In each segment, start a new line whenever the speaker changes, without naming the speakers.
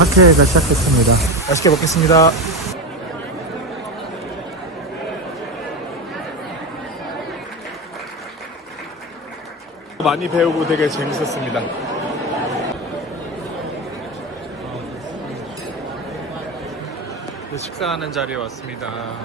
학회가 시작됐습니다. 맛있게 먹겠습니다. 많이 배우고 되게 재밌었습니다. 네, 식사하는 자리에 왔습니다.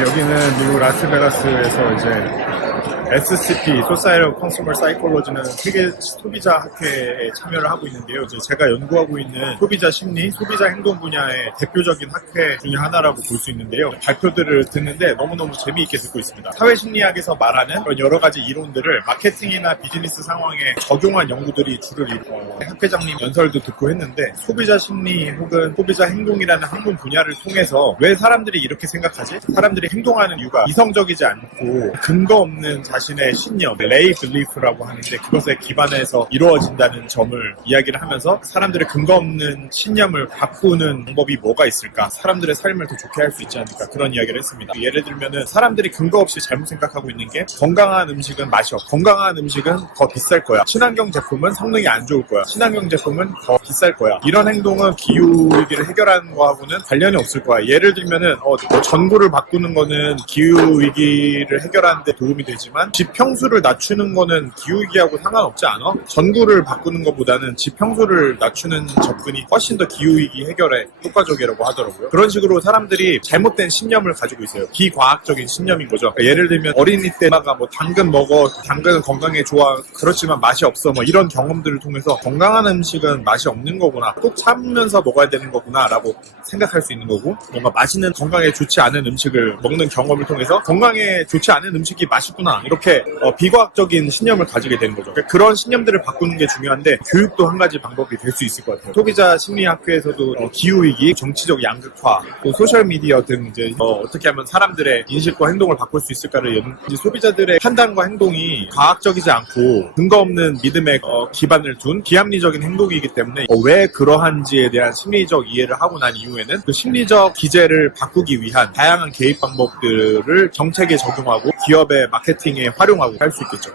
여기는 미국 라스베가스에서 이제 SCP, 소사이럴 컨슈머 사이콜로지는 세계 소비자 학회에 참여를 하고 있는데요. 이제 제가 연구하고 있는 소비자 심리, 소비자 행동 분야의 대표적인 학회 중에 하나라고 볼 수 있는데요. 발표들을 듣는데 너무너무 재미있게 듣고 있습니다. 사회 심리학에서 말하는 그런 여러 가지 이론들을 마케팅이나 비즈니스 상황에 적용한 연구들이 줄을 이루고 학회장님 연설도 듣고 했는데 소비자 심리 혹은 소비자 행동이라는 학문 분야를 통해서 왜 사람들이 이렇게 생각하지? 사람들이 행동하는 이유가 이성적이지 않고 근거 없는 자 신의 신념, 레이 빌리프라고 하는데 그것에 기반해서 이루어진다는 점을 이야기를 하면서 사람들의 근거 없는 신념을 바꾸는 방법이 뭐가 있을까? 사람들의 삶을 더 좋게 할 수 있지 않을까? 그런 이야기를 했습니다. 예를 들면은 사람들이 근거 없이 잘못 생각하고 있는 게 건강한 음식은 맛이 없. 건강한 음식은 더 비쌀 거야. 친환경 제품은 성능이 안 좋을 거야. 친환경 제품은 더 비쌀 거야. 이런 행동은 기후 위기를 해결하는 거하고는 관련이 없을 거야. 예를 들면은 어, 뭐 전구를 바꾸는 거는 기후 위기를 해결하는 데 도움이 되지만 집 평수를 낮추는 거는 기후 위기하고 상관없지 않아? 전구를 바꾸는 것보다는 집 평수를 낮추는 접근이 훨씬 더 기후 위기 해결에 효과적이라고 하더라고요. 그런 식으로 사람들이 잘못된 신념을 가지고 있어요. 비과학적인 신념인 거죠. 그러니까 예를 들면 어린이 때마다 뭐 당근 먹어, 당근은 건강에 좋아, 그렇지만 맛이 없어, 뭐 이런 경험들을 통해서 건강한 음식은 맛이 없는 거구나, 꼭 참으면서 먹어야 되는 거구나라고 생각할 수 있는 거고, 뭔가 맛있는 건강에 좋지 않은 음식을 먹는 경험을 통해서 건강에 좋지 않은 음식이 맛있구나 이렇게 어, 비과학적인 신념을 가지게 되는 거죠. 그러니까 그런 신념들을 바꾸는 게 중요한데 교육도 한 가지 방법이 될 수 있을 것 같아요. 소비자 심리학회에서도 어, 기후 위기, 정치적 양극화, 또 소셜 미디어 등 이제 어, 떻게 하면 사람들의 인식과 행동을 바꿀 수 있을까를 연, 소비자들의 판단과 행동이 과학적이지 않고 근거 없는 믿음에 어, 기반을 둔 비합리적인 행동이기 때문에 어, 왜 그러한지에 대한 심리적 이해를 하고 난 이후에는 그 심리적 기제를 바꾸기 위한 다양한 개입 방법들을 정책에 적용하고 기업의 마케팅에 활용하고 할 수 있겠죠.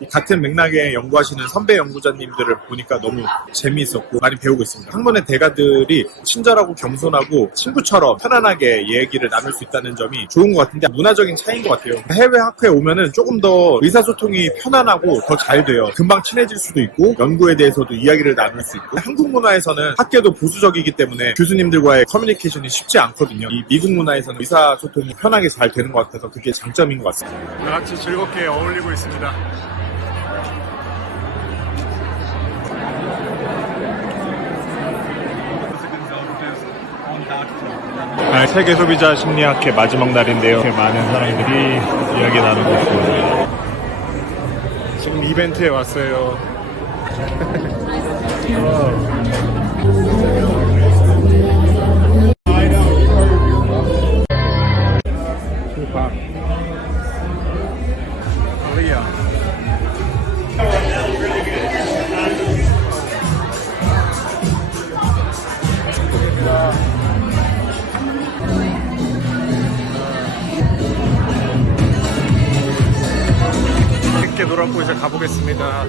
이 같은 맥락에 연구하시는 선배 연구자님들을 보니까 너무 재미있었고 많이 배우고 있습니다. 학문의 대가들이 친절하고 겸손하고 친구처럼 편안하게 얘기를 나눌 수 있다는 점이 좋은 것 같은데 문화적인 차이인 것 같아요. 해외 학회에 오면은 조금 더 의사소통이 편안하고 더 잘 돼요. 금방 친해질 수도 있고 연구에 대해서도 이야기를 나눌 수 있고 한국 문화에서는 학계도 보수적이기 때문에 교수님들과의 커뮤니케이션이 쉽지 않거든요. 이 미국 문화에서는 의사소통이 편하게 잘 되는 것 같아서 그게 장점인 것 같습니다. 다 같이 즐겁게 어울리고 있습니다. 아, 세계 소비자 심리학회 마지막 날인데요. 이렇게 많은 사람들이 이야기 나누고 있습니다. 지금 이벤트에 왔어요. 수박. 리아. 재밌게 놀았고 이제 가보겠습니다.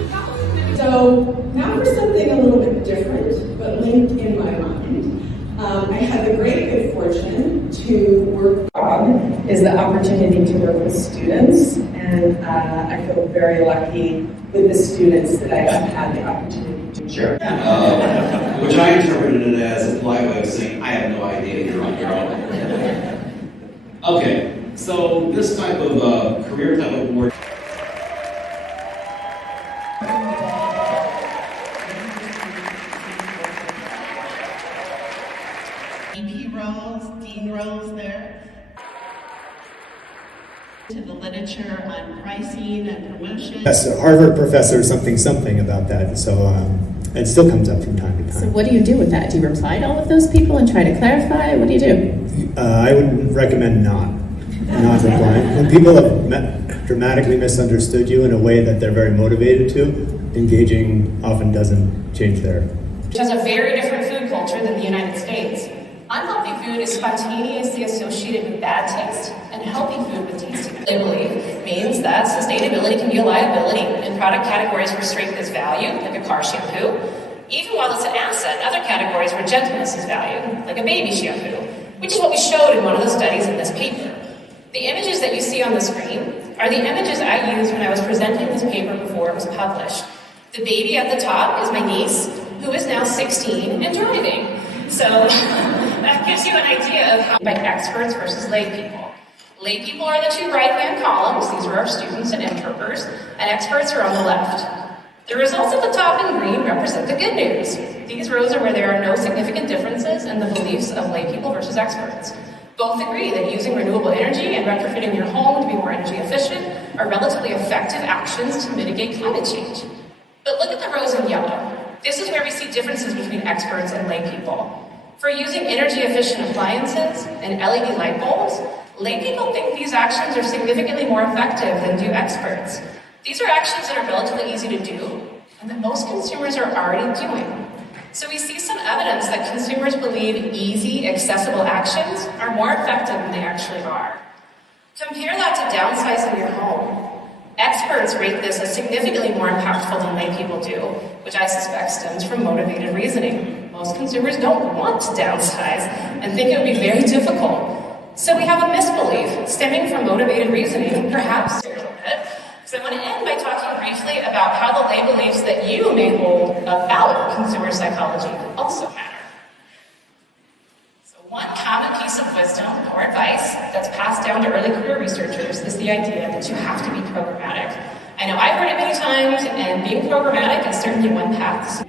So now for something a little bit different, but linked in my mind. Um, I had the great good fortune to work on is the opportunity to work with students, and uh, I feel very lucky with the students that I have had the opportunity to.
Sure. Uh, which I interpreted it as a polite way of saying, I have no idea, you're on your own. Okay, so this type of uh, career type of award.
EP roles, dean roles there. To the literature on pricing and promotion.
Yes, a Harvard professor something something about that. So um, it still comes up from time to time.
So what do you do with that? Do you reply to all of those people and try to clarify? What do you do?
Uh, I would recommend not not replying. When people have met, dramatically misunderstood you in a way that they're very motivated to, engaging often doesn't change their
which has a very different food culture than the United States. Unhealthy food is spontaneously associated with bad taste, and healthy food with tasty They believe means that sustainability can be a liability in product categories where strength is value, like a car shampoo, even while it's an asset in other categories where gentleness is valued, like a baby shampoo, which is what we showed in one of the studies in this paper. The images that you see on the screen are the images I used when I was presenting this paper before it was published. The baby at the top is my niece, who is now 16 and driving. So that gives you an idea of how by experts versus lay people. Lay people are the two right-hand columns, these are our students and interpreters, and experts are on the left. The results at the top in green represent the good news. These rows are where there are no significant differences in the beliefs of lay people versus experts. Both agree that using renewable energy and retrofitting your home to be more energy efficient are relatively effective actions to mitigate climate change. But look at the rows in yellow. This is where we see differences between experts and lay people. For using energy efficient appliances and LED light bulbs, lay people think these actions are significantly more effective than do experts. These are actions that are relatively easy to do and that most consumers are already doing. So we see some evidence that consumers believe easy, accessible actions are more effective than they actually are. Compare that to downsizing your home. Experts rate this as significantly more impactful than lay people do, which I suspect stems from motivated reasoning. Most consumers don't want to downsize and think it would be very difficult. So we have a misbelief stemming from motivated reasoning, perhaps. So I want to end by talking briefly about how the lay beliefs that you may hold about consumer psychology also matter. So one common piece of wisdom or advice that's passed down to early career researchers is the idea that you have to be programmatic. I know I've heard it many times, and being programmatic is certainly one path.